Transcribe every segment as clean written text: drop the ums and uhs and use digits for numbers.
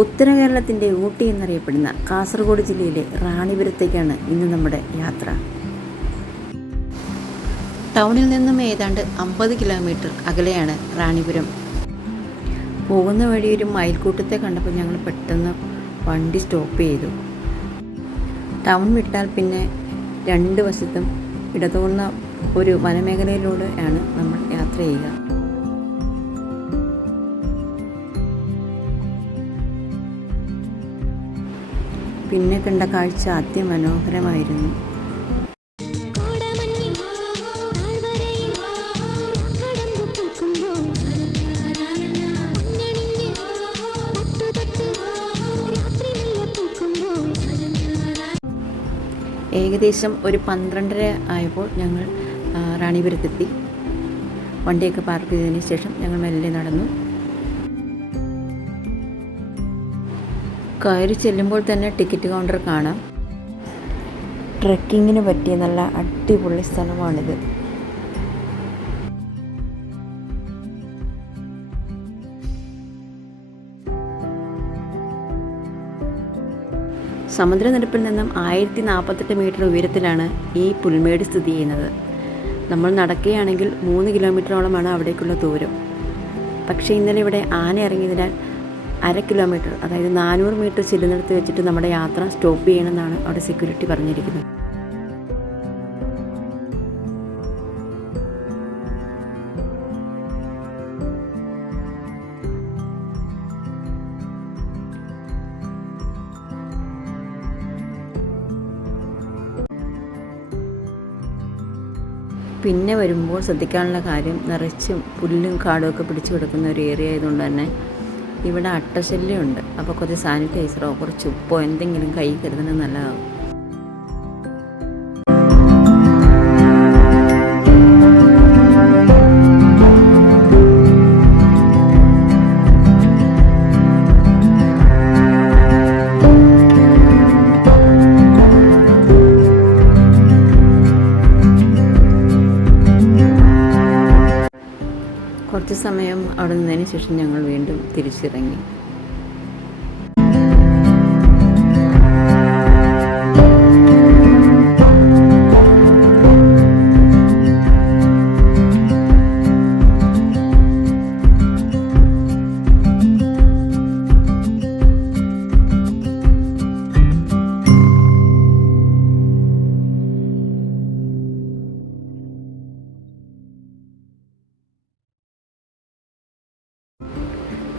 ഉത്തര കേരളത്തിൻ്റെ ഊട്ടി എന്നറിയപ്പെടുന്ന കാസർഗോഡ് ജില്ലയിലെ റാണിപുരത്തേക്കാണ് ഇന്ന് നമ്മുടെ യാത്ര. ടൗണിൽ നിന്നും ഏതാണ്ട് 50 കിലോമീറ്റർ അകലെയാണ് റാണിപുരം. പോകുന്ന വഴി ഒരു മയിൽക്കൂട്ടത്തെ കണ്ടപ്പോൾ ഞങ്ങൾ പെട്ടെന്ന് വണ്ടി സ്റ്റോപ്പ് ചെയ്തു. ടൗൺ വിട്ടാൽ പിന്നെ രണ്ട് വശത്തും ഇടതൂർന്ന ഒരു വനമേഖലയിലൂടെയാണ് നമ്മൾ യാത്ര ചെയ്യുക. പിന്നെ കണ്ട കാഴ്ച അതിമനോഹരമായിരുന്നു. ഏകദേശം ഒരു 12:30 ആയപ്പോൾ ഞങ്ങൾ റാണിപുരത്തെത്തി. വണ്ടിയൊക്കെ പാർക്ക് ചെയ്തതിന് ശേഷം ഞങ്ങൾ മെല്ലെ നടന്നു. കയറി ചെല്ലുമ്പോൾ തന്നെ ടിക്കറ്റ് കൗണ്ടർ കാണാം. ട്രെക്കിങ്ങിന് പറ്റിയ നല്ല അടിപൊളി സ്ഥലമാണിത്. സമുദ്രനിരപ്പിൽ നിന്നും 1048 മീറ്റർ ഉയരത്തിലാണ് ഈ പുൽമേട് സ്ഥിതി ചെയ്യുന്നത്. നമ്മൾ നടക്കുകയാണെങ്കിൽ 3 കിലോമീറ്ററോളമാണ് അവിടേക്കുള്ള ദൂരം. പക്ഷേ ഇന്നലെ ഇവിടെ ആന ഇറങ്ങിയതിനാൽ 1/2 കിലോമീറ്റർ, അതായത് 400 മീറ്റർ ചെല്ലുന്നിടത്ത് വെച്ചിട്ട് നമ്മുടെ യാത്ര സ്റ്റോപ്പ് ചെയ്യണമെന്നാണ് അവിടെ സെക്യൂരിറ്റി പറഞ്ഞിരിക്കുന്നത്. പിന്നെ വരുമ്പോൾ ശ്രദ്ധിക്കാനുള്ള കാര്യം, നിറച്ചും പുല്ലും കാടും ഒക്കെ പിടിച്ചു കിടക്കുന്ന ഒരു ഏരിയ ആയതുകൊണ്ട് തന്നെ ഇവിടെ അട്ടശല്യമുണ്ട്. അപ്പോൾ കുറച്ച് സാനിറ്റൈസറോ കുറച്ച് ഉപ്പോ എന്തെങ്കിലും കൈ കരുതുന്നത് നല്ലതാവും. കുറച്ച് സമയം അവിടെ നിന്നതിന് ശേഷം ഞങ്ങൾ വീണ്ടും തിരിച്ചിറങ്ങി.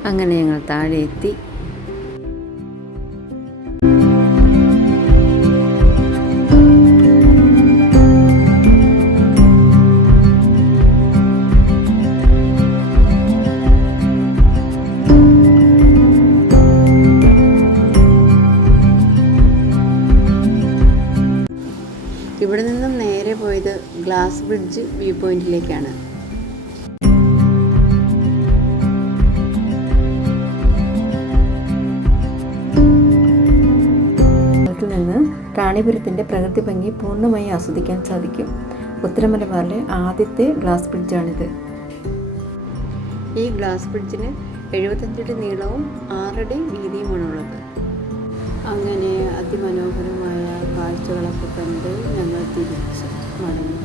അങ്ങനെ ഞങ്ങൾ താഴെ എത്തി. ഇവിടെ നിന്നും നേരെ പോയത് ഗ്ലാസ് ബ്രിഡ്ജ് വ്യൂ പോയിന്റിലേക്കാണ്. റാണിപുരത്തിൻ്റെ പ്രകൃതി ഭംഗി പൂർണ്ണമായി ആസ്വദിക്കാൻ സാധിക്കും. ഉത്തരമലബാറിലെ ആദ്യത്തെ ഗ്ലാസ് ബ്രിഡ്ജാണിത്. ഈ ഗ്ലാസ് ബ്രിഡ്ജിന് 75 അടി നീളവും 6 അടി വീതിയുമാണുള്ളത്. അങ്ങനെ അതിമനോഹരമായ കാഴ്ചകളൊക്കെ കണ്ട് ഞങ്ങൾ തിരിച്ച് മടങ്ങി.